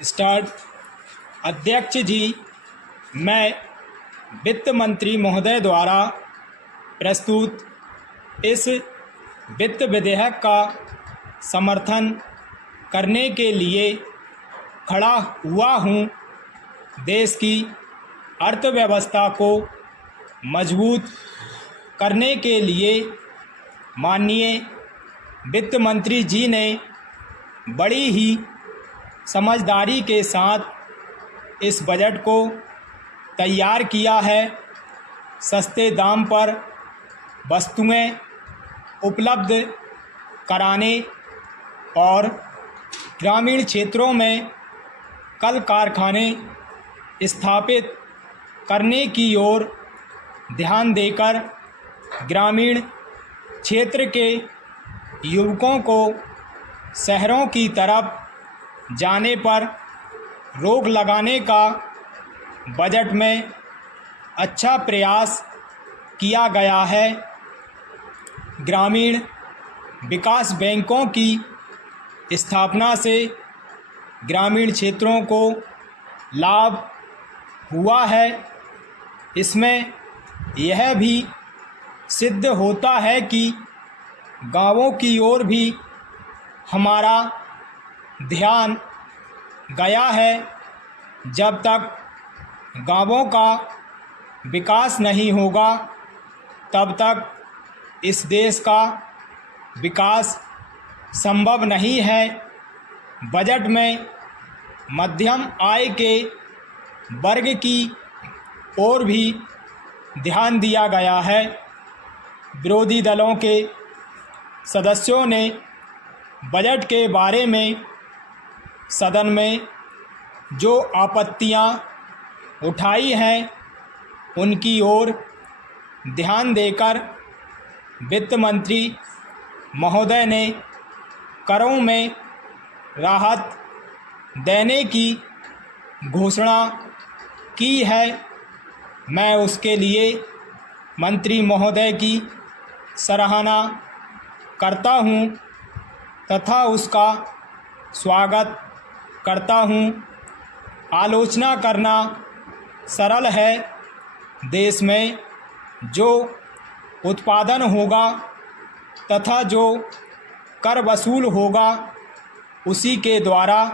Start. अध्यक्ष जी, मैं वित्त मंत्री महोदय द्वारा प्रस्तुत इस वित्त विधेयक का समर्थन करने के लिए खड़ा हुआ हूँ। देश की अर्थव्यवस्था को मजबूत करने के लिए माननीय वित्त मंत्री जी ने बड़ी ही समझदारी के साथ इस बजट को तैयार किया है। सस्ते दाम पर वस्तुएं उपलब्ध कराने और ग्रामीण क्षेत्रों में कल कारखाने स्थापित करने की ओर ध्यान देकर ग्रामीण क्षेत्र के युवकों को शहरों की तरफ जाने पर रोक लगाने का बजट में अच्छा प्रयास किया गया है। ग्रामीण विकास बैंकों की स्थापना से ग्रामीण क्षेत्रों को लाभ हुआ है। इसमें यह भी सिद्ध होता है कि गांवों की ओर भी हमारा ध्यान गया है। जब तक गांवों का विकास नहीं होगा तब तक इस देश का विकास संभव नहीं है। बजट में मध्यम आय के वर्ग की ओर भी ध्यान दिया गया है। विरोधी दलों के सदस्यों ने बजट के बारे में सदन में जो आपत्तियां उठाई हैं उनकी ओर ध्यान देकर वित्त मंत्री महोदय ने करों में राहत देने की घोषणा की है। मैं उसके लिए मंत्री महोदय की सराहना करता हूं तथा उसका स्वागत करता हूं। आलोचना करना सरल है। देश में जो उत्पादन होगा तथा जो कर वसूल होगा उसी के द्वारा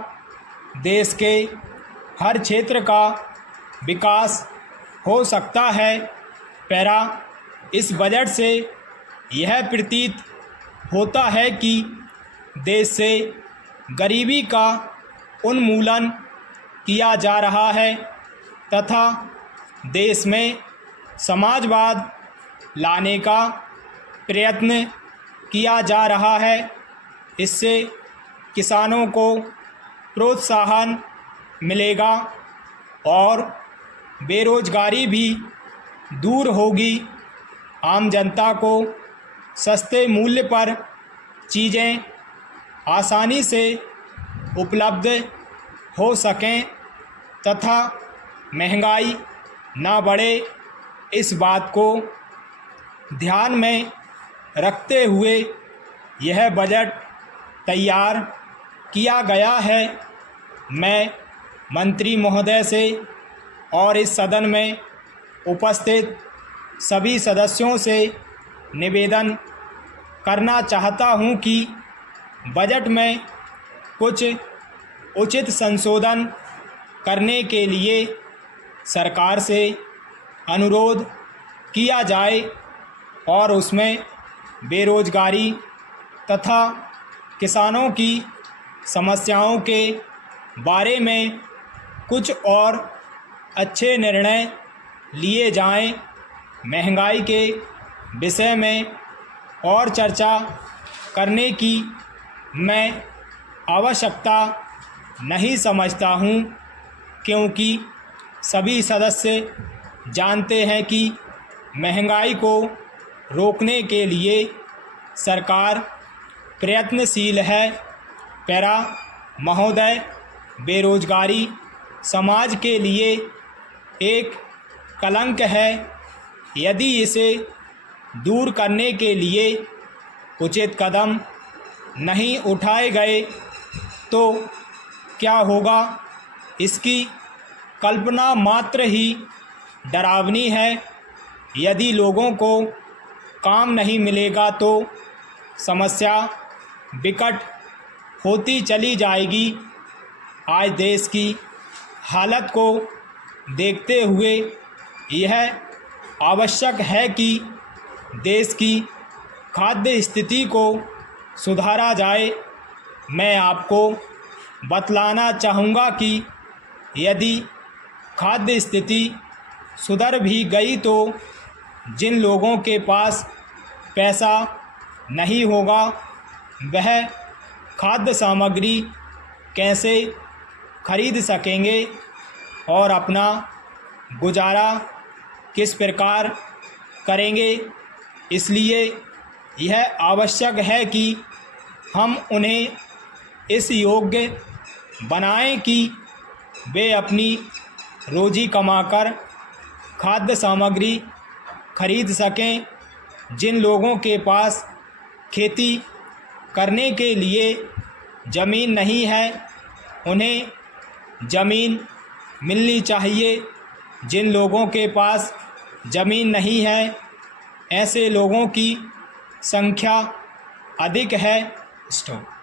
देश के हर क्षेत्र का विकास हो सकता है। पैरा इस बजट से यह प्रतीत होता है कि देश से गरीबी का उन्मूलन किया जा रहा है तथा देश में समाजवाद लाने का प्रयत्न किया जा रहा है। इससे किसानों को प्रोत्साहन मिलेगा और बेरोजगारी भी दूर होगी। आम जनता को सस्ते मूल्य पर चीज़ें आसानी से उपलब्ध हो सकें तथा महंगाई ना बढ़े, इस बात को ध्यान में रखते हुए यह बजट तैयार किया गया है। मैं मंत्री महोदय से और इस सदन में उपस्थित सभी सदस्यों से निवेदन करना चाहता हूं कि बजट में कुछ उचित संशोधन करने के लिए सरकार से अनुरोध किया जाए और उसमें बेरोजगारी तथा किसानों की समस्याओं के बारे में कुछ और अच्छे निर्णय लिए जाएं। महंगाई के विषय में और चर्चा करने की मैं आवश्यकता नहीं समझता हूं, क्योंकि सभी सदस्य जानते हैं कि महंगाई को रोकने के लिए सरकार प्रयत्नशील है। पैरा महोदय, बेरोजगारी समाज के लिए एक कलंक है। यदि इसे दूर करने के लिए उचित कदम नहीं उठाए गए तो क्या होगा? इसकी कल्पना मात्र ही डरावनी है। यदि लोगों को काम नहीं मिलेगा तो समस्या विकट होती चली जाएगी। आज देश की हालत को देखते हुए यह आवश्यक है कि देश की खाद्य स्थिति को सुधारा जाए। मैं आपको बतलाना चाहूँगा कि यदि खाद्य स्थिति सुधर भी गई तो जिन लोगों के पास पैसा नहीं होगा वह खाद्य सामग्री कैसे खरीद सकेंगे और अपना गुजारा किस प्रकार करेंगे। इसलिए यह आवश्यक है कि हम उन्हें इस योग्य बनाएं कि वे अपनी रोजी कमाकर खाद्य सामग्री खरीद सकें। जिन लोगों के पास खेती करने के लिए ज़मीन नहीं है उन्हें ज़मीन मिलनी चाहिए। जिन लोगों के पास ज़मीन नहीं है ऐसे लोगों की संख्या अधिक है। स्टॉप।